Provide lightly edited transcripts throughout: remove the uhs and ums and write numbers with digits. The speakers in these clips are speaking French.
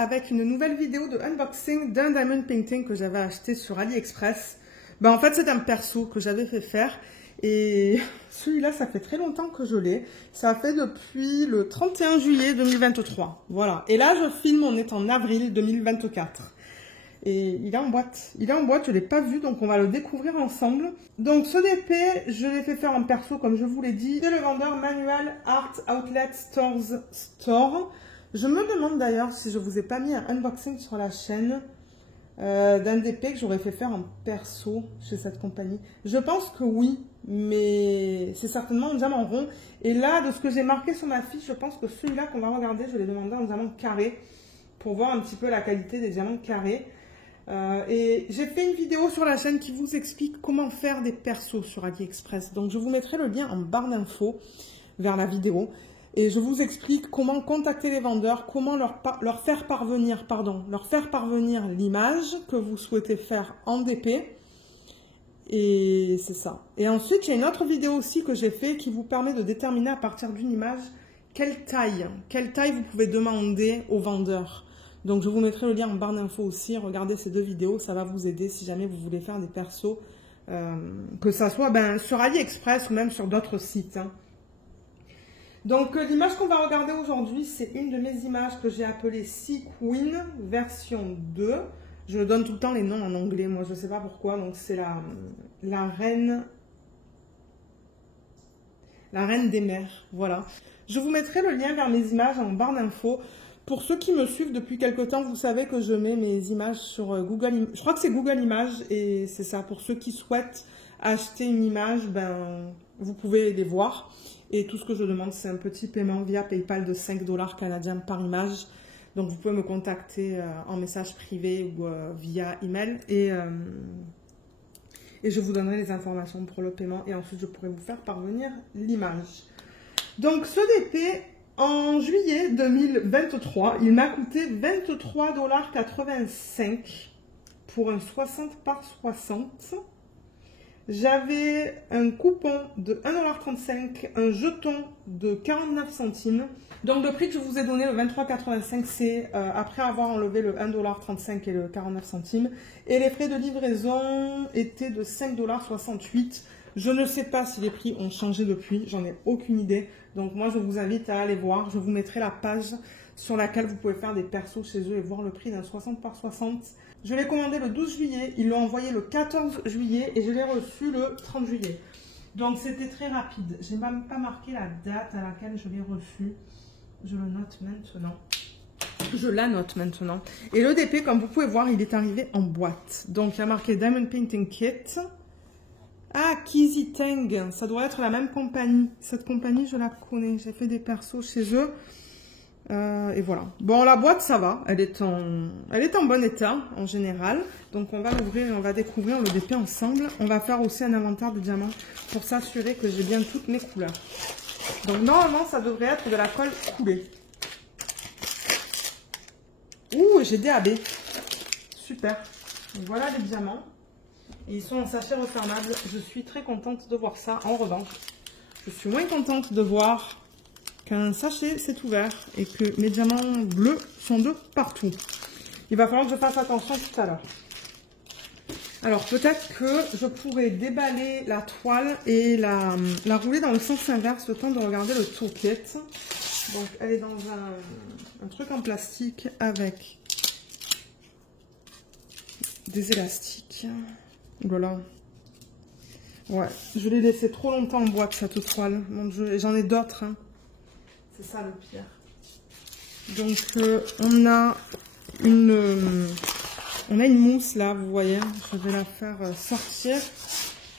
avec une nouvelle vidéo de unboxing d'un diamond painting que j'avais acheté sur AliExpress. Ben, en fait, c'est un perso que j'avais fait faire et celui-là, ça fait très longtemps que je l'ai. Ça fait depuis le 31 juillet 2023. Voilà. Et là, je filme, on est en avril 2024. Et il est en boîte. Il est en boîte, je ne l'ai pas vu, donc on va le découvrir ensemble. Donc ce DP, je l'ai fait faire en perso, comme je vous l'ai dit. C'est le vendeur Manual Art Outlet Stores Store. Je me demande d'ailleurs si je vous ai pas mis un unboxing sur la chaîne d'un DP que j'aurais fait faire en perso chez cette compagnie. Je pense que oui, mais c'est certainement un diamant rond. Et là, de ce que j'ai marqué sur ma fiche, je pense que celui-là qu'on va regarder, je l'ai demandé en diamant carré pour voir un petit peu la qualité des diamants carrés. Et j'ai fait une vidéo sur la chaîne qui vous explique comment faire des persos sur AliExpress. Donc je vous mettrai le lien en barre d'infos vers la vidéo. Et je vous explique comment contacter les vendeurs, comment leur faire parvenir l'image que vous souhaitez faire en DP. Et c'est ça. Et ensuite, il y a une autre vidéo aussi que j'ai fait qui vous permet de déterminer à partir d'une image quelle taille vous pouvez demander aux vendeurs. Donc, je vous mettrai le lien en barre d'infos aussi. Regardez ces deux vidéos, ça va vous aider si jamais vous voulez faire des persos, que ça soit sur AliExpress ou même sur d'autres sites. Hein. Donc, l'image qu'on va regarder aujourd'hui, c'est une de mes images que j'ai appelée Sea Queen version 2. Je donne tout le temps les noms en anglais, moi je ne sais pas pourquoi. Donc, c'est la reine des mers. Voilà. Je vous mettrai le lien vers mes images en barre d'infos. Pour ceux qui me suivent depuis quelque temps, vous savez que je mets mes images sur Google. Je crois que c'est Google Images et c'est ça. Pour ceux qui souhaitent acheter une image, vous pouvez les voir. Et tout ce que je demande, c'est un petit paiement via PayPal de 5 $ canadiens par image. Donc, vous pouvez me contacter en message privé ou via email. Et je vous donnerai les informations pour le paiement. Et ensuite, je pourrai vous faire parvenir l'image. Donc, ce DP... En juillet 2023, il m'a coûté 23,85 $ pour un 60 par 60. J'avais un coupon de 1,35 $, un jeton de 49 centimes. Donc le prix que je vous ai donné, le 23,85 $, c'est après avoir enlevé le 1,35 $ et le 49 centimes. Et les frais de livraison étaient de 5,68 $. Je ne sais pas si les prix ont changé depuis, j'en ai aucune idée. Donc moi, je vous invite à aller voir. Je vous mettrai la page sur laquelle vous pouvez faire des persos chez eux et voir le prix d'un 60 par 60. Je l'ai commandé le 12 juillet, ils l'ont envoyé le 14 juillet et je l'ai reçu le 30 juillet. Donc c'était très rapide. Je n'ai même pas marqué la date à laquelle je l'ai reçu. Je le note maintenant. Je la note maintenant. Et le DP, comme vous pouvez voir, il est arrivé en boîte. Donc il y a marqué Diamond Painting Kit. Ah, Kizzy Tang, ça doit être la même compagnie. Cette compagnie, je la connais. J'ai fait des persos chez eux. Et voilà. Bon, la boîte, ça va. Elle est en bon état, en général. Donc, on va l'ouvrir et on va découvrir le DP ensemble. On va faire aussi un inventaire de diamants pour s'assurer que j'ai bien toutes mes couleurs. Donc, normalement, ça devrait être de la colle coulée. Ouh, j'ai des AB. Super. Donc, voilà les diamants. Et ils sont en sachet refermable. Je suis très contente de voir ça. En revanche, je suis moins contente de voir qu'un sachet s'est ouvert et que mes diamants bleus sont de partout. Il va falloir que je fasse attention tout à l'heure. Alors, peut-être que je pourrais déballer la toile et la rouler dans le sens inverse le temps de regarder le toolkit. Donc, elle est dans un truc en plastique avec des élastiques. Voilà. Ouais, je l'ai laissé trop longtemps en boîte cette toile. Mon Dieu, et j'en ai d'autres. Hein. C'est ça le pire. Donc on a une mousse là, vous voyez. Je vais la faire sortir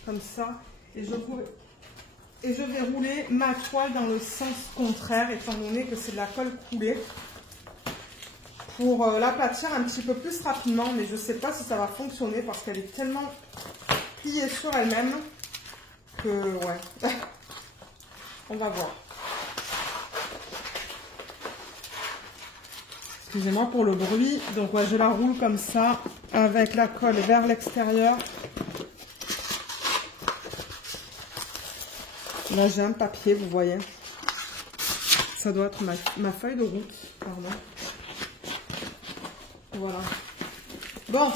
comme ça. Et je vais rouler ma toile dans le sens contraire, étant donné que c'est de la colle coulée. Pour l'aplatir un petit peu plus rapidement, mais je ne sais pas si ça va fonctionner parce qu'elle est tellement pliée sur elle-même que ouais, on va voir. Excusez-moi pour le bruit. Donc ouais, je la roule comme ça avec la colle vers l'extérieur. Là j'ai un papier, vous voyez. Ça doit être ma feuille de route, pardon. Voilà. Bon,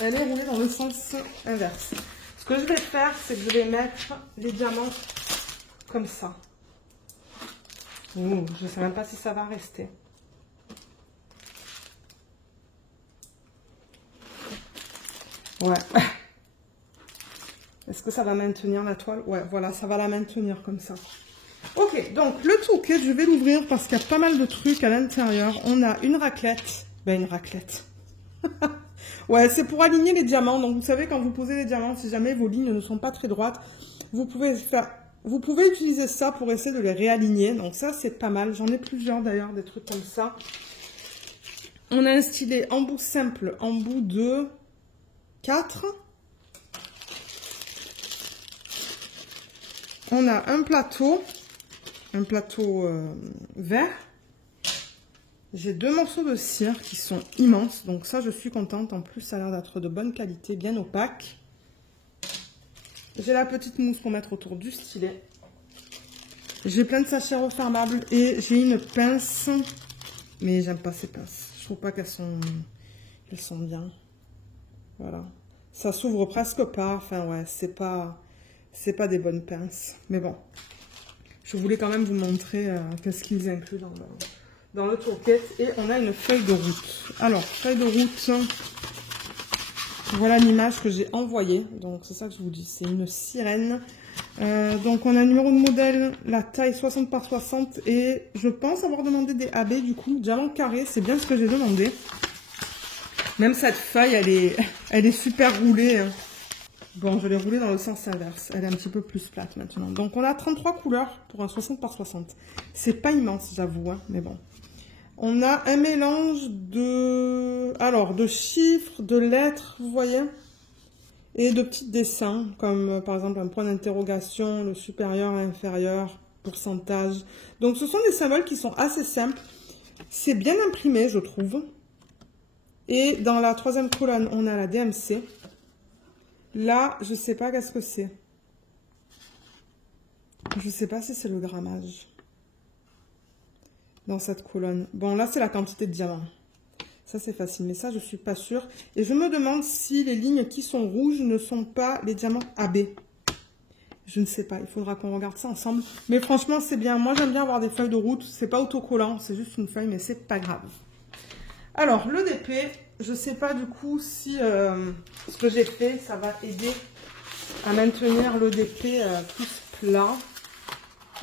elle est roulée dans le sens inverse. Ce que je vais faire, c'est que je vais mettre les diamants comme ça. Ouh, je ne sais même pas si ça va rester. Ouais. Est-ce que ça va maintenir la toile? Ouais, voilà, ça va la maintenir comme ça. Ok, donc le toolkit, je vais l'ouvrir parce qu'il y a pas mal de trucs à l'intérieur. On a une raclette. Ben, une raclette. Ouais, c'est pour aligner les diamants. Donc, vous savez, quand vous posez les diamants, si jamais vos lignes ne sont pas très droites, vous pouvez utiliser ça pour essayer de les réaligner. Donc, ça, c'est pas mal. J'en ai plusieurs, d'ailleurs, des trucs comme ça. On a un stylet embout simple, embout de 4. On a un plateau vert. J'ai 2 morceaux de cire qui sont immenses, donc ça je suis contente. En plus ça a l'air d'être de bonne qualité, bien opaque. J'ai la petite mousse pour mettre autour du stylet. J'ai plein de sachets refermables et j'ai une pince, mais j'aime pas ces pinces. Je trouve pas qu'elles sont bien. Voilà, ça s'ouvre presque pas. Enfin ouais, c'est pas des bonnes pinces, mais bon. Je voulais quand même vous montrer qu'est-ce qu'ils incluent dans le toolkit. Et on a une feuille de route. Alors, feuille de route, voilà l'image que j'ai envoyée. Donc, c'est ça que je vous dis, c'est une sirène. Donc, on a un numéro de modèle, la taille 60 par 60. Et je pense avoir demandé des AB, du coup, diamant carré, c'est bien ce que j'ai demandé. Même cette feuille, elle est super roulée. Hein. Bon, je l'ai roulée dans le sens inverse. Elle est un petit peu plus plate maintenant. Donc, on a 33 couleurs pour un 60 par 60. C'est pas immense, j'avoue, hein, mais bon. On a un mélange de chiffres, de lettres, vous voyez, et de petits dessins, comme par exemple un point d'interrogation, le supérieur, l'inférieur, pourcentage. Donc, ce sont des symboles qui sont assez simples. C'est bien imprimé, je trouve. Et dans la 3e colonne, on a la DMC. Là, je sais pas qu'est-ce que c'est. Je sais pas si c'est le grammage. Dans cette colonne. Bon, là, c'est la quantité de diamants. Ça, c'est facile. Mais ça, je suis pas sûre. Et je me demande si les lignes qui sont rouges ne sont pas les diamants AB. Je ne sais pas. Il faudra qu'on regarde ça ensemble. Mais franchement, c'est bien. Moi, j'aime bien avoir des feuilles de route. C'est pas autocollant. C'est juste une feuille, mais c'est pas grave. Alors, le DP, je ne sais pas du coup si ce que j'ai fait, ça va aider à maintenir le DP plus plat.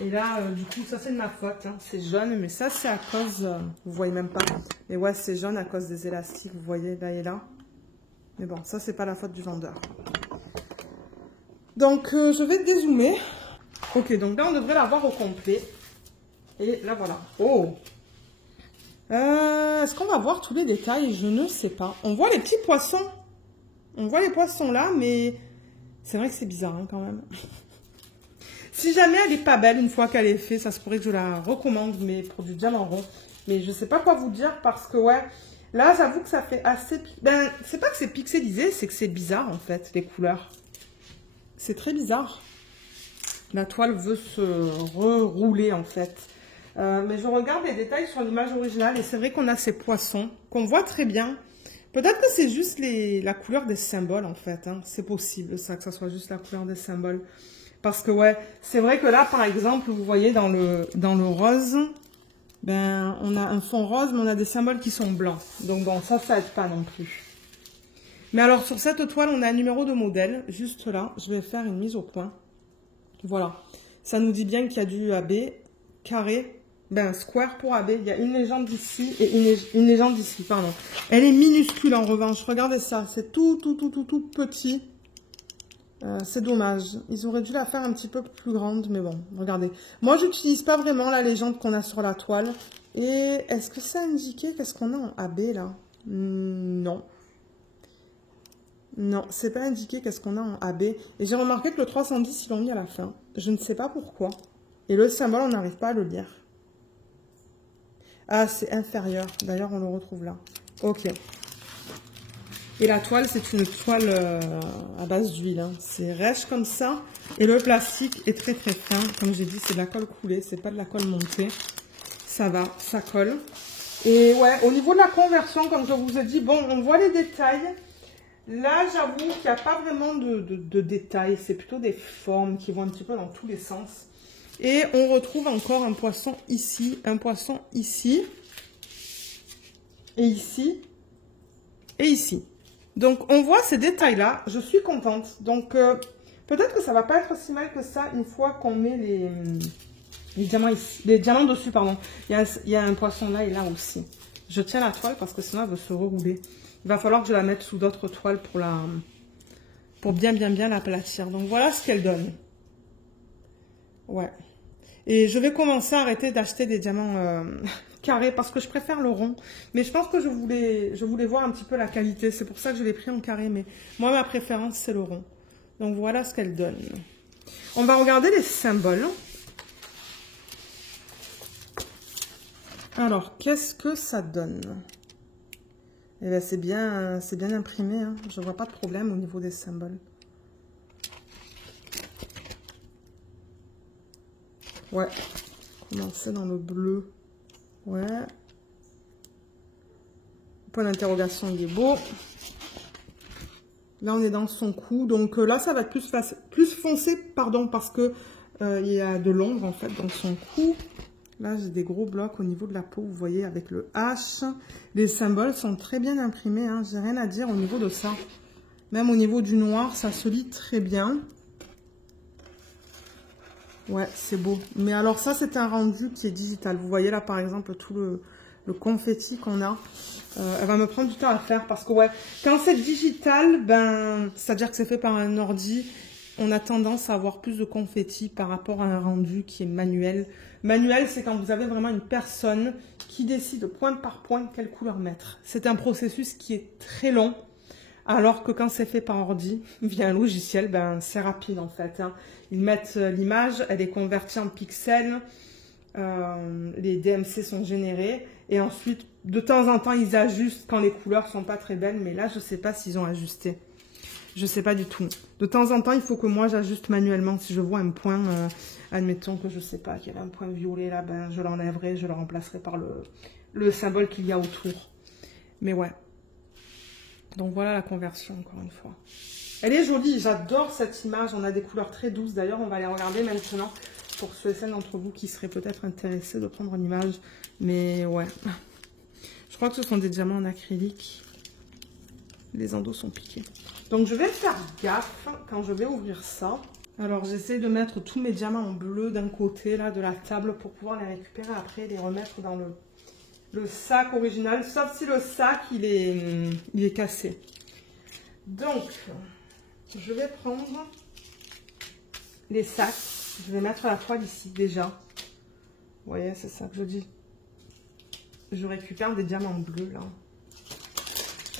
Et là, du coup, ça c'est de ma faute. Hein. C'est jaune, mais ça c'est à cause, vous voyez même pas. Mais ouais, c'est jaune à cause des élastiques, vous voyez, là et là. Mais bon, ça c'est pas la faute du vendeur. Donc, je vais dézoomer. Ok, donc là on devrait l'avoir au complet. Et là voilà. Oh! Est-ce qu'on va voir tous les détails? Je ne sais pas. On voit les petits poissons. On voit les poissons là, mais c'est vrai que c'est bizarre hein, quand même. Si jamais elle n'est pas belle une fois qu'elle est faite, ça se pourrait que je la recommande, mais pour du diamant rond. Mais je ne sais pas quoi vous dire parce que ouais, là j'avoue que ça fait assez... Ben, c'est pas que c'est pixelisé, c'est que c'est bizarre en fait, les couleurs. C'est très bizarre. La toile veut se rerouler en fait. Mais je regarde les détails sur l'image originale et c'est vrai qu'on a ces poissons qu'on voit très bien. Peut-être que c'est juste la couleur des symboles en fait. Hein. C'est possible ça, que ça soit juste la couleur des symboles. Parce que ouais, c'est vrai que là par exemple, vous voyez dans le rose, ben on a un fond rose mais on a des symboles qui sont blancs. Donc bon, ça aide pas non plus. Mais alors sur cette toile, on a un numéro de modèle. Juste là, je vais faire une mise au point. Voilà. Ça nous dit bien qu'il y a du AB carré. Ben, square pour AB, il y a une légende d'ici et une légende d'ici, pardon. Elle est minuscule en revanche, regardez ça, c'est tout petit. C'est dommage, ils auraient dû la faire un petit peu plus grande, mais bon, regardez. Moi, j'utilise pas vraiment la légende qu'on a sur la toile. Et est-ce que ça indiquait qu'est-ce qu'on a en AB là? Non. Non, c'est pas indiqué qu'est-ce qu'on a en AB. Et j'ai remarqué que le 310, ils l'ont mis à la fin. Je ne sais pas pourquoi. Et le symbole, on n'arrive pas à le lire. Ah, c'est inférieur. D'ailleurs, on le retrouve là. Ok. Et la toile, c'est une toile à base d'huile. Hein. C'est rêche comme ça. Et le plastique est très fin. Comme j'ai dit, c'est de la colle coulée. C'est pas de la colle montée. Ça va, ça colle. Et ouais, au niveau de la conversion, comme je vous ai dit, bon, on voit les détails. Là, j'avoue qu'il n'y a pas vraiment de détails. C'est plutôt des formes qui vont un petit peu dans tous les sens. Et on retrouve encore un poisson ici, un poisson ici, et ici, et ici. Donc, on voit ces détails-là. Je suis contente. Donc, peut-être que ça va pas être si mal que ça une fois qu'on met les diamants ici, les diamants dessus, pardon. Il y a un poisson là et là aussi. Je tiens la toile parce que sinon elle va se rerouler. Il va falloir que je la mette sous d'autres toiles pour bien l'aplatir. Donc voilà ce qu'elle donne. Ouais. Et je vais commencer à arrêter d'acheter des diamants carrés parce que je préfère le rond. Mais je pense que je voulais voir un petit peu la qualité. C'est pour ça que je l'ai pris en carré. Mais moi, ma préférence, c'est le rond. Donc voilà ce qu'elle donne. On va regarder les symboles. Alors, qu'est-ce que ça donne? Eh bien, c'est bien imprimé. Hein. Je ne vois pas de problème au niveau des symboles. Ouais. Commencer dans le bleu. Ouais. Point d'interrogation, il est beau. Là, on est dans son cou. Donc là, ça va être plus foncé, pardon, parce que il y a de l'ombre, en fait, dans son cou. Là, j'ai des gros blocs au niveau de la peau, vous voyez, avec le H. Les symboles sont très bien imprimés, hein. J'ai rien à dire au niveau de ça. Même au niveau du noir, ça se lit très bien. Ouais, c'est beau. Mais alors ça, c'est un rendu qui est digital. Vous voyez là, par exemple, tout le confetti qu'on a. Elle va me prendre du temps à faire parce que, ouais, quand c'est digital, ben, c'est-à-dire que c'est fait par un ordi, on a tendance à avoir plus de confetti par rapport à un rendu qui est manuel. Manuel, c'est quand vous avez vraiment une personne qui décide point par point quelle couleur mettre. C'est un processus qui est très long, alors que quand c'est fait par ordi, via un logiciel, ben, c'est rapide en fait. Hein. Ils mettent l'image, elle est convertie en pixels, les DMC sont générés, et ensuite, de temps en temps, ils ajustent quand les couleurs sont pas très belles, mais là, je sais pas s'ils ont ajusté. Je sais pas du tout. De temps en temps, il faut que moi, j'ajuste manuellement. Si je vois un point, admettons que je sais pas, qu'il y avait un point violet là, ben, je l'enlèverai, je le remplacerai par le symbole qu'il y a autour. Mais ouais. Donc voilà la conversion, encore une fois. Elle est jolie, j'adore cette image. On a des couleurs très douces. D'ailleurs, on va les regarder maintenant pour ceux et celles d'entre vous qui seraient peut-être intéressés de prendre une image. Mais ouais. Je crois que ce sont des diamants en acrylique. Les endos sont piqués. Donc, je vais faire gaffe quand je vais ouvrir ça. Alors, j'essaie de mettre tous mes diamants en bleu d'un côté là de la table pour pouvoir les récupérer après et les remettre dans le sac original. Sauf si le sac, il est cassé. Donc, je vais prendre les sacs. Je vais mettre la toile ici déjà. Vous voyez, c'est ça que je dis. Je récupère des diamants bleus là.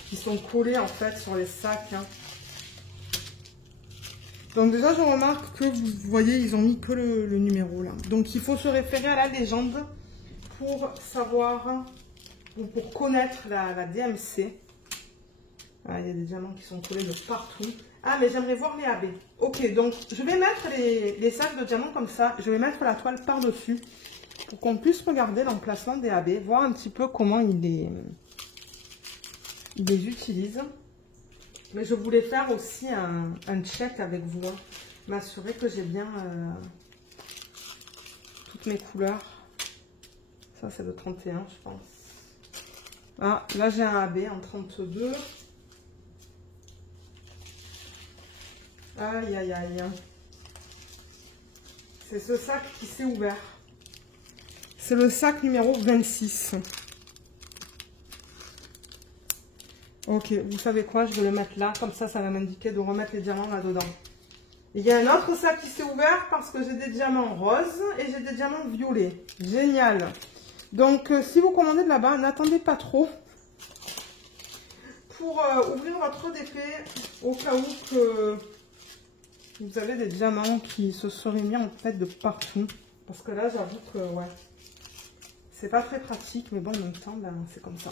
Qui sont collés en fait sur les sacs. Hein. Donc déjà, je remarque que vous voyez, ils ont mis que le numéro là. Donc il faut se référer à la légende pour savoir ou pour connaître la DMC. Ah, il y a des diamants qui sont collés de partout. Ah, mais j'aimerais voir les AB. Ok, donc je vais mettre les sacs de diamants comme ça. Je vais mettre la toile par-dessus pour qu'on puisse regarder l'emplacement des AB, voir un petit peu comment ils les utilisent. Mais je voulais faire aussi un check avec vous, hein. M'assurer que j'ai bien toutes mes couleurs. Ça, c'est le 31, je pense. Ah, là, j'ai un AB en 32. Aïe, aïe, aïe. C'est ce sac qui s'est ouvert. C'est le sac numéro 26. Ok, vous savez quoi, je vais le mettre là, comme ça, ça va m'indiquer de remettre les diamants là-dedans. Il y a un autre sac qui s'est ouvert parce que j'ai des diamants roses et j'ai des diamants violets. Génial. Donc, si vous commandez de là-bas, n'attendez pas trop pour ouvrir votre DP au cas où que vous avez des diamants qui se seraient mis en fait de partout. Parce que là, j'avoue que, ouais, c'est pas très pratique, mais bon, en même temps, ben, c'est comme ça.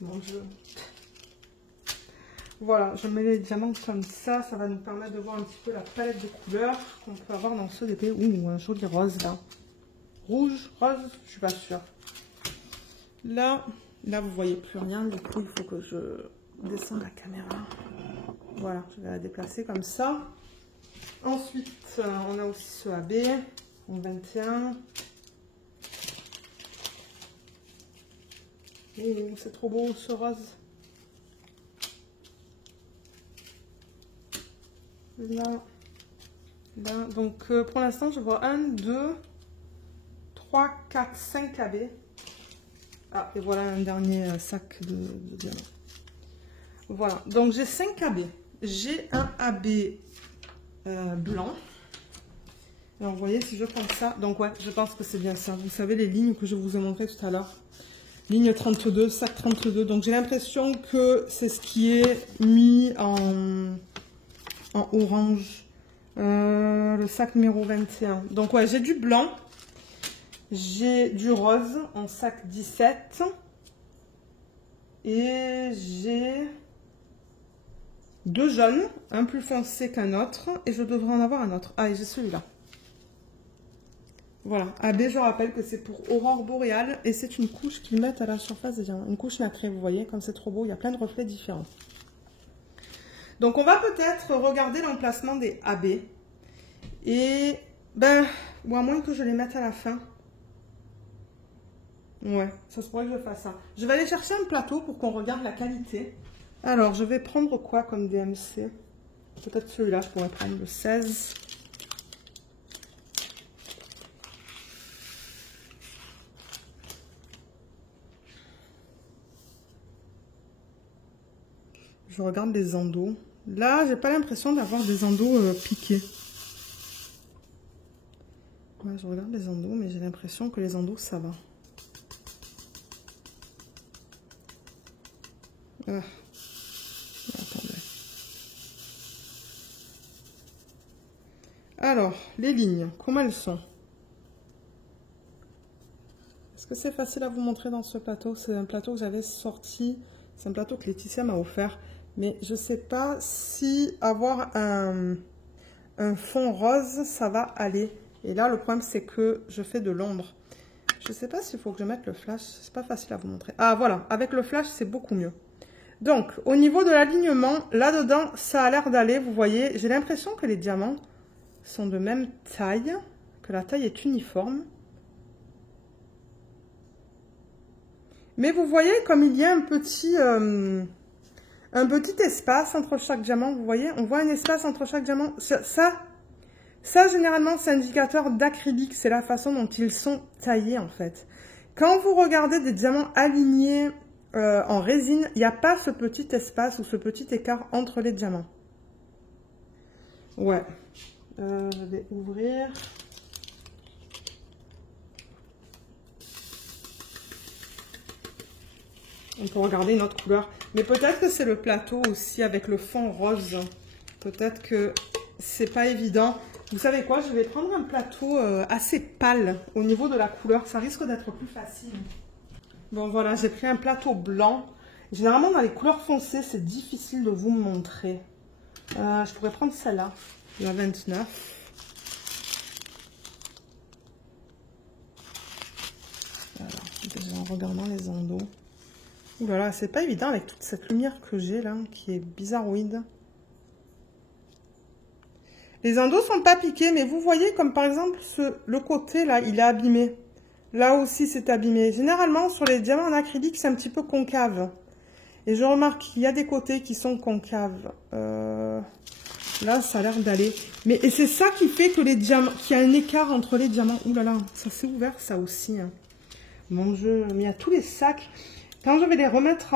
Bon, voilà, je mets les diamants comme ça. Ça va nous permettre de voir un petit peu la palette de couleurs qu'on peut avoir dans ce DP. Ouh, un joli rose là. Rouge, rose, je suis pas sûre. Là, vous voyez plus rien. Du coup, il faut que je descende la caméra. Voilà, je vais la déplacer comme ça. Ensuite, on a aussi ce AB en 21. Et c'est trop beau ce rose. Là, là. Donc pour l'instant, je vois 1, 2, 3, 4, 5 AB. Ah, et voilà un dernier sac de diamants. Voilà, donc j'ai 5 AB. J'ai un AB blanc. Alors, vous voyez, si je prends ça, donc ouais, je pense que c'est bien ça. Vous savez, les lignes que je vous ai montrées tout à l'heure. Ligne 32, sac 32. Donc, j'ai l'impression que c'est ce qui est mis en orange. Le sac numéro 21. Donc, ouais, j'ai du blanc. J'ai du rose en sac 17. Et j'ai 2 jaunes, un plus foncé qu'un autre. Et je devrais en avoir un autre. Ah, et j'ai celui-là. Voilà, AB, je rappelle que c'est pour aurore boréale et c'est une couche qu'ils mettent à la surface des diamants. Une couche nacrée, vous voyez, comme c'est trop beau, il y a plein de reflets différents. Donc on va peut-être regarder l'emplacement des AB. Et, ou à moins que je les mette à la fin. Ouais, ça se pourrait que je fasse ça. Je vais aller chercher un plateau pour qu'on regarde la qualité. Alors, je vais prendre quoi comme DMC? Peut-être celui-là, je pourrais prendre le 16. Je regarde les endos. Là, j'ai pas l'impression d'avoir des endos piqués. Ouais, je regarde les endos, mais j'ai l'impression que les endos, ça va. Attendez. Alors, les lignes, comment elles sont? Est-ce que c'est facile à vous montrer dans ce plateau? C'est un plateau que j'avais sorti. C'est un plateau que Laetitia m'a offert. Mais je ne sais pas si avoir un fond rose, ça va aller. Et là, le problème, c'est que je fais de l'ombre. Je ne sais pas s'il faut que je mette le flash. C'est pas facile à vous montrer. Ah, voilà. Avec le flash, c'est beaucoup mieux. Donc, au niveau de l'alignement, là-dedans, ça a l'air d'aller. Vous voyez, j'ai l'impression que les diamants sont de même taille, que la taille est uniforme. Mais vous voyez, comme il y a un petit espace entre chaque diamant, vous voyez, on voit un espace entre chaque diamant. Ça généralement, c'est indicateur d'acrylique, c'est la façon dont ils sont taillés, en fait. Quand vous regardez des diamants alignés en résine, il n'y a pas ce petit espace ou ce petit écart entre les diamants. Ouais. Je vais ouvrir. On peut regarder une autre couleur. Mais peut-être que c'est le plateau aussi avec le fond rose. Peut-être que c'est pas évident. Vous savez quoi? Je vais prendre un plateau assez pâle au niveau de la couleur. Ça risque d'être plus facile. Bon, voilà, j'ai pris un plateau blanc. Généralement, dans les couleurs foncées, c'est difficile de vous montrer. Je pourrais prendre celle-là, la 29. Alors, déjà en regardant les endos. Ouh là là, c'est pas évident avec toute cette lumière que j'ai là, qui est bizarroïde. Les endos sont pas piqués, mais vous voyez comme par exemple le côté là, il est abîmé. Là aussi, c'est abîmé. Généralement, sur les diamants en acrylique, c'est un petit peu concave. Et je remarque qu'il y a des côtés qui sont concaves. Là, ça a l'air d'aller. Mais et c'est ça qui fait que les diamants, qu'il y a un écart entre les diamants. Ouh là là, ça s'est ouvert ça aussi. Hein. Mon Dieu, mais il y a tous les sacs. Quand je vais les remettre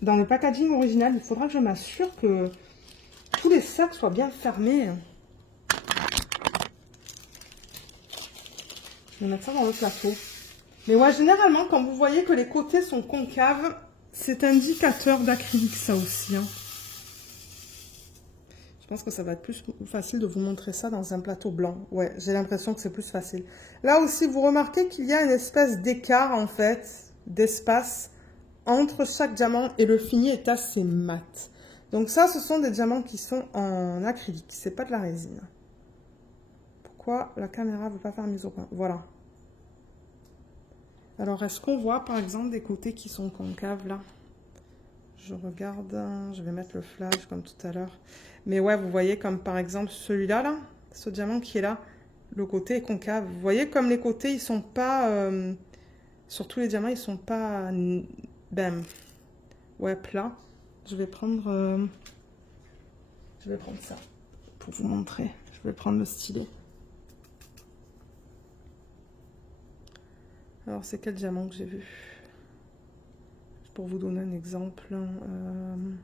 dans le packaging original, il faudra que je m'assure que tous les sacs soient bien fermés. Je vais mettre ça dans le plateau. Mais ouais, généralement, quand vous voyez que les côtés sont concaves, c'est indicateur d'acrylique, ça aussi. Hein. Je pense que ça va être plus facile de vous montrer ça dans un plateau blanc. Ouais, j'ai l'impression que c'est plus facile. Là aussi, vous remarquez qu'il y a une espèce d'écart, en fait, d'espace entre chaque diamant et le fini est assez mat. Donc ça, ce sont des diamants qui sont en acrylique, c'est pas de la résine. Pourquoi la caméra ne veut pas faire mise au point? Voilà. Alors, est-ce qu'on voit, par exemple, des côtés qui sont concaves, là? Je regarde, je vais mettre le flash comme tout à l'heure. Mais ouais, vous voyez comme, par exemple, celui-là, là, ce diamant qui est là, le côté est concave. Vous voyez comme les côtés, ils sont pas... sur tous les diamants, ils sont pas... Bam. Ouais, plat. Je vais prendre ça pour vous montrer. Je vais prendre le stylet. Alors, c'est quel diamant que j'ai vu? Pour vous donner un exemple. Vous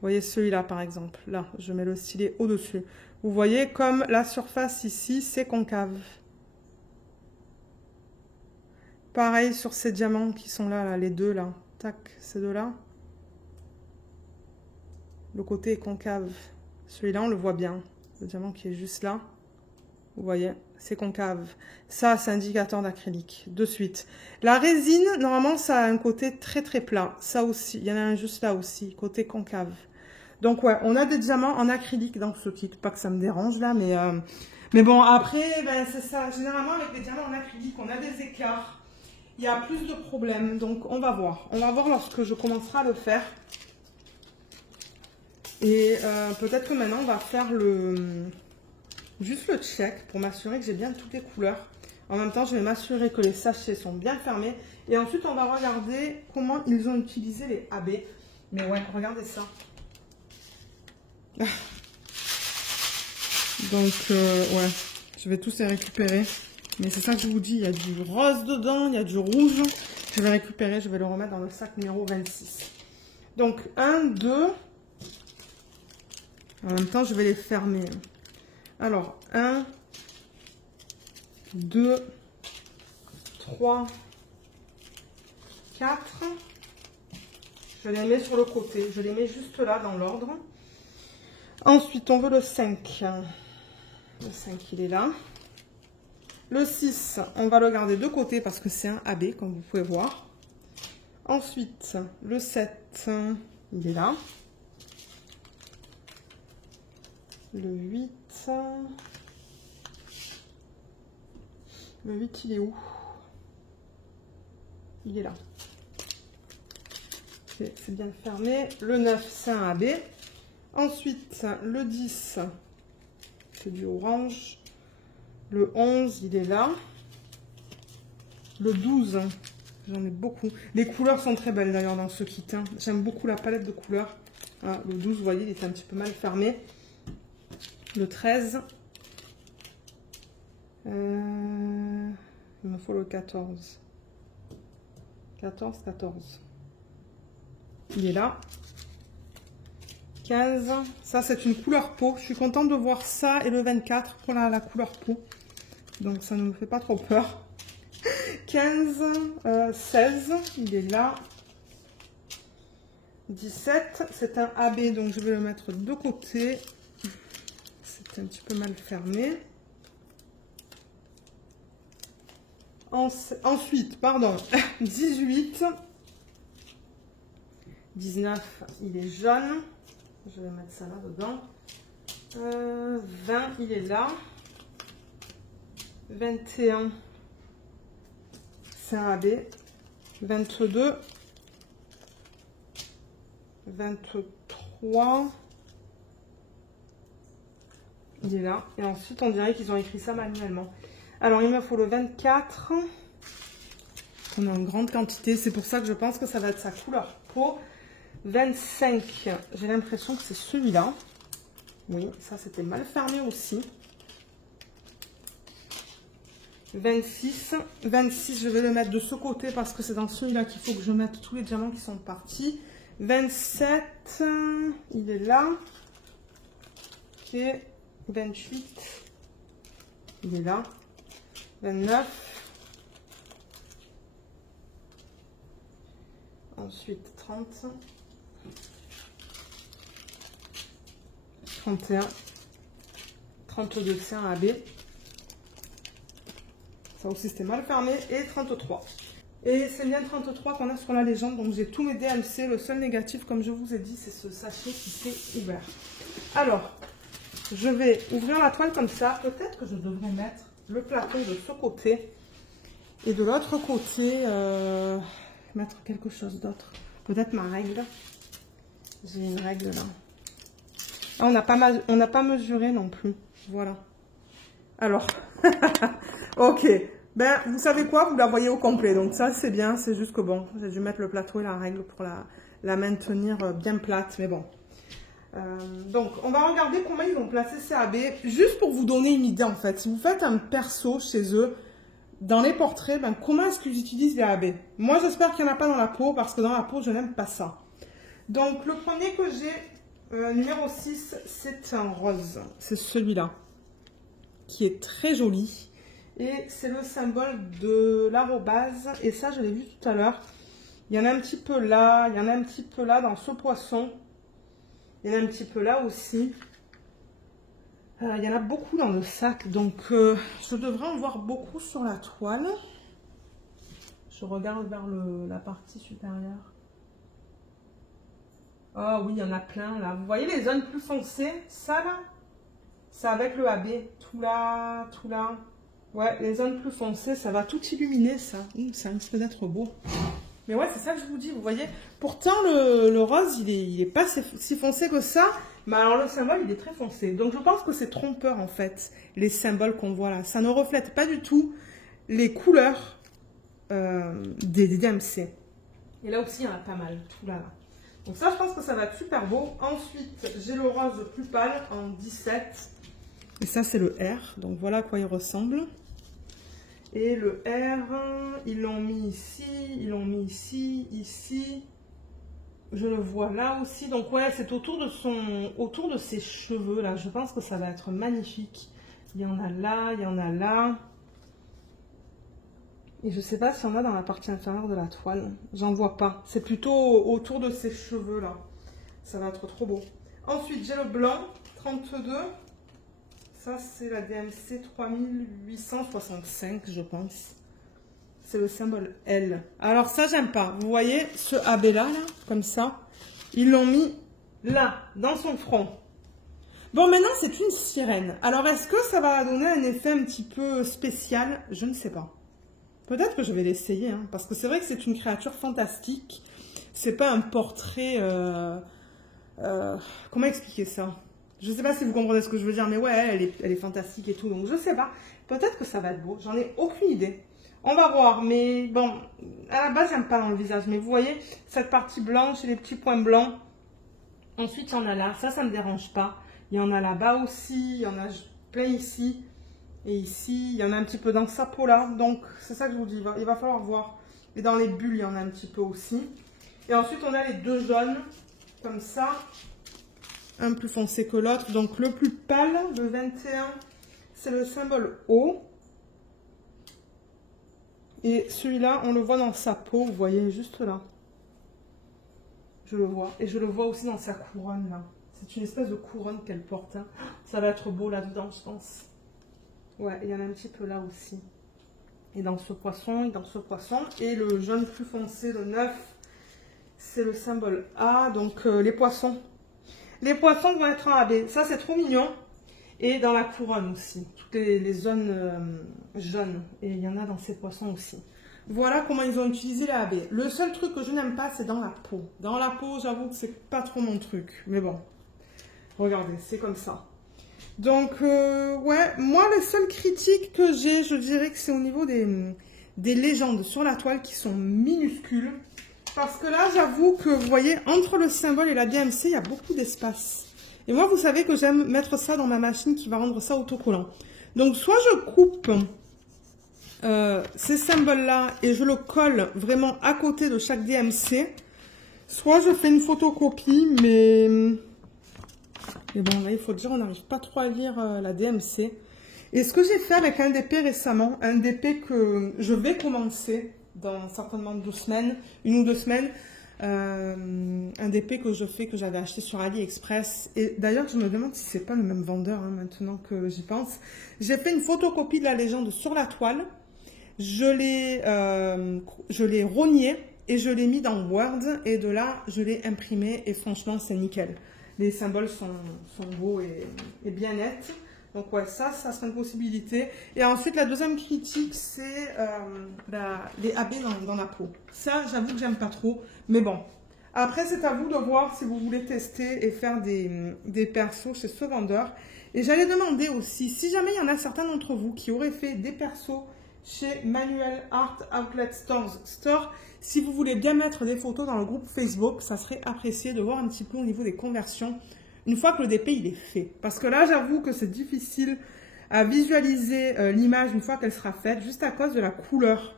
voyez celui-là, par exemple. Là, je mets le stylet au-dessus. Vous voyez comme la surface ici, c'est concave. Pareil sur ces diamants qui sont là, les deux là. Tac, ces deux-là. Le côté est concave. Celui-là, on le voit bien. Le diamant qui est juste là. Vous voyez, c'est concave. Ça, c'est indicateur d'acrylique. De suite. La résine, normalement, ça a un côté très très plat. Ça aussi, il y en a un juste là aussi, côté concave. Donc ouais, on a des diamants en acrylique dans ce kit. Pas que ça me dérange là, mais bon, après, ben, c'est ça. Généralement, avec les diamants en acrylique, on a des écarts. Il y a plus de problèmes. Donc on va voir. On va voir lorsque je commencerai à le faire. Et peut-être que maintenant, on va faire juste le check pour m'assurer que j'ai bien toutes les couleurs. En même temps, je vais m'assurer que les sachets sont bien fermés. Et ensuite, on va regarder comment ils ont utilisé les AB. Mais ouais, regardez ça. Donc, ouais, je vais tous les récupérer. Mais c'est ça que je vous dis, il y a du rose dedans, il y a du rouge. Je vais récupérer, je vais le remettre dans le sac numéro 26. Donc, 1, 2. En même temps, je vais les fermer. Alors, 1, 2, 3, 4. Je les mets sur le côté. Je les mets juste là dans l'ordre. Ensuite, on veut le 5. Le 5, il est là. Le 6, on va le garder de côté parce que c'est un AB, comme vous pouvez voir. Ensuite, le 7, il est là. Le 8. Le 8, il est où? Il est là. C'est bien fermé. Le 9, c'est un AB. Ensuite, le 10, c'est du orange. Le 11, il est là. Le 12, j'en ai beaucoup. Les couleurs sont très belles d'ailleurs dans ce kit. Hein. J'aime beaucoup la palette de couleurs. Ah, le 12, vous voyez, il est un petit peu mal fermé. Le 13. Il me faut le 14. 14. Il est là. 15. Ça, c'est une couleur peau. Je suis contente de voir ça. Et le 24 pour la couleur peau. Donc, ça ne me fait pas trop peur. 15. 16. Il est là. 17. C'est un AB. Donc, je vais le mettre de côté. C'est un petit peu mal fermé. Ensuite, pardon, 18. 19, il est jaune. Je vais mettre ça là dedans. 20, il est là. 21, c'est un AB. 22. 23. Il est là. Et ensuite, on dirait qu'ils ont écrit ça manuellement. Alors, il me faut le 24. On a une grande quantité. C'est pour ça que je pense que ça va être sa couleur peau. 25. J'ai l'impression que c'est celui-là. Oui, ça, c'était mal fermé aussi. 26. 26, je vais le mettre de ce côté parce que c'est dans celui-là qu'il faut que je mette tous les diamants qui sont partis. 27. Il est là. Ok. 28. Il est là. 29. Ensuite 30. 31. 32, c'est un AB. Ça aussi c'était mal fermé. Et 33. Et c'est bien 33 qu'on a sur la légende. Donc j'ai tous mes DMC. Le seul négatif, comme je vous ai dit, c'est ce sachet qui s'est ouvert. Alors, je vais ouvrir la toile comme ça. Peut-être que je devrais mettre le plateau de ce côté. Et de l'autre côté, mettre quelque chose d'autre. Peut-être ma règle. J'ai une règle là. Ah, on n'a pas mesuré non plus. Voilà. Alors, ok. Ben, vous savez quoi? Vous la voyez au complet. Donc ça, c'est bien. C'est juste que bon, j'ai dû mettre le plateau et la règle pour la maintenir bien plate. Mais bon. Donc, on va regarder comment ils vont placer ces AB. Juste pour vous donner une idée, en fait. Si vous faites un perso chez eux, dans les portraits, ben, comment est-ce qu'ils utilisent les AB? Moi, j'espère qu'il n'y en a pas dans la peau, parce que dans la peau, je n'aime pas ça. Donc, le premier que j'ai, numéro 6, c'est un rose. C'est celui-là, qui est très joli. Et c'est le symbole de l'arrobase. Et ça, je l'ai vu tout à l'heure. Il y en a un petit peu là, il y en a un petit peu là dans ce poisson. Il y en a un petit peu là aussi. Il y en a beaucoup dans le sac, donc je devrais en voir beaucoup sur la toile. Je regarde vers la partie supérieure. Oh oui, il y en a plein là. Vous voyez les zones plus foncées? Ça là, c'est avec le AB. Tout là, tout là. Ouais, les zones plus foncées, ça va tout illuminer ça. Ça risque d'être beau. Mais ouais, c'est ça que je vous dis, vous voyez. Pourtant, le rose, il est pas si foncé que ça. Mais alors, le symbole, il est très foncé. Donc, je pense que c'est trompeur, en fait, les symboles qu'on voit là. Ça ne reflète pas du tout les couleurs des DMC. Et là aussi, il y en a pas mal, tout là. Donc ça, je pense que ça va être super beau. Ensuite, j'ai le rose plus pâle en 17. Et ça, c'est le R. Donc, voilà à quoi il ressemble. Et le R, ils l'ont mis ici, ils l'ont mis ici, ici. Je le vois là aussi. Donc ouais, c'est autour de ses cheveux là. Je pense que ça va être magnifique. Il y en a là, il y en a là. Et je sais pas s'il y en a dans la partie inférieure de la toile. J'en vois pas. C'est plutôt autour de ses cheveux là. Ça va être trop beau. Ensuite, j'ai le blanc, 32. Ça, c'est la DMC 3865, je pense. C'est le symbole L. Alors ça, j'aime pas. Vous voyez, ce AB là, comme ça, ils l'ont mis là, dans son front. Bon, maintenant, c'est une sirène. Alors, est-ce que ça va donner un effet un petit peu spécial? Je ne sais pas. Peut-être que je vais l'essayer, hein, parce que c'est vrai que c'est une créature fantastique. C'est pas un portrait... comment expliquer ça? Je sais pas si vous comprenez ce que je veux dire, mais ouais, elle est fantastique et tout, donc je sais pas. Peut-être que ça va être beau, j'en ai aucune idée. On va voir, mais bon, à la base, j'aime pas dans le visage, mais vous voyez, cette partie blanche et les petits points blancs. Ensuite, il y en a là, ça me dérange pas. Il y en a là-bas aussi, il y en a plein ici. Et ici, il y en a un petit peu dans sa peau là, donc c'est ça que je vous dis, il va falloir voir. Et dans les bulles, il y en a un petit peu aussi. Et ensuite, on a les deux jaunes, comme ça. Un plus foncé que l'autre. Donc le plus pâle, le 21, c'est le symbole O. Et celui-là, on le voit dans sa peau, vous voyez, juste là. Je le vois. Et je le vois aussi dans sa couronne, là. C'est une espèce de couronne qu'elle porte. Hein. Ça va être beau là-dedans, je pense. Ouais, il y en a un petit peu là aussi. Et dans ce poisson, et dans ce poisson. Et le jaune plus foncé, le 9, c'est le symbole A. Donc les poissons. Les poissons vont être en AB. Ça, c'est trop mignon. Et dans la couronne aussi. Toutes les zones jaunes. Et il y en a dans ces poissons aussi. Voilà comment ils ont utilisé les AB. Le seul truc que je n'aime pas, c'est dans la peau. Dans la peau, j'avoue que c'est pas trop mon truc. Mais bon. Regardez, c'est comme ça. Donc, ouais. Moi, les seules critiques que j'ai, je dirais que c'est au niveau des légendes sur la toile qui sont minuscules. Parce que là, j'avoue que, vous voyez, entre le symbole et la DMC, il y a beaucoup d'espace. Et moi, vous savez que j'aime mettre ça dans ma machine qui va rendre ça autocollant. Donc, soit je coupe ces symboles-là et je le colle vraiment à côté de chaque DMC, soit je fais une photocopie, mais bon, là, il faut dire, on n'arrive pas trop à lire la DMC. Et ce que j'ai fait avec un DP récemment, un DP que je vais commencer dans certainement 2 semaines, 1 ou 2 semaines, un DP que je fais, que j'avais acheté sur AliExpress. Et d'ailleurs, je me demande si c'est pas le même vendeur, hein, maintenant que j'y pense. J'ai fait une photocopie de la légende sur la toile. Je l'ai rogné et je l'ai mis dans Word. Et de là, je l'ai imprimé. Et franchement, c'est nickel. Les symboles sont beaux et bien nets. Donc ouais, ça serait une possibilité. Et ensuite, la deuxième critique, c'est les AB dans la peau. Ça, j'avoue que j'aime pas trop. Mais bon, après, c'est à vous de voir si vous voulez tester et faire des persos chez ce vendeur. Et j'allais demander aussi, si jamais il y en a certains d'entre vous qui auraient fait des persos chez Manuel Art Outlet Store, si vous voulez bien mettre des photos dans le groupe Facebook, ça serait apprécié de voir un petit peu au niveau des conversions une fois que le DP il est fait. Parce que là, j'avoue que c'est difficile à visualiser l'image une fois qu'elle sera faite, juste à cause de la couleur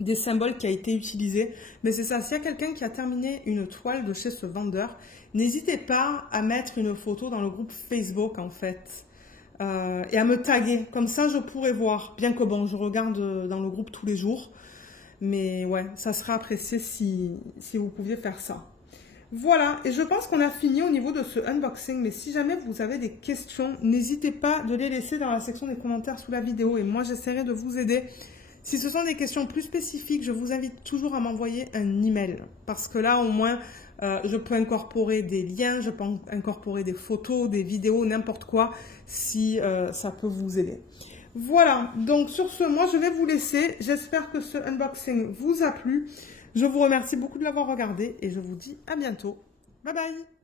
des symboles qui a été utilisé. Mais c'est ça, s'il y a quelqu'un qui a terminé une toile de chez ce vendeur, n'hésitez pas à mettre une photo dans le groupe Facebook en fait. Et à me taguer, comme ça je pourrais voir, bien que bon, je regarde dans le groupe tous les jours, mais ouais, ça serait apprécié si vous pouviez faire ça. Voilà, et je pense qu'on a fini au niveau de ce unboxing, mais si jamais vous avez des questions, n'hésitez pas de les laisser dans la section des commentaires sous la vidéo, et moi j'essaierai de vous aider. Si ce sont des questions plus spécifiques, je vous invite toujours à m'envoyer un email, parce que là au moins, je peux incorporer des liens, je peux incorporer des photos, des vidéos, n'importe quoi, si ça peut vous aider. Voilà, donc sur ce, moi je vais vous laisser. J'espère que ce unboxing vous a plu. Je vous remercie beaucoup de l'avoir regardé et je vous dis à bientôt. Bye bye!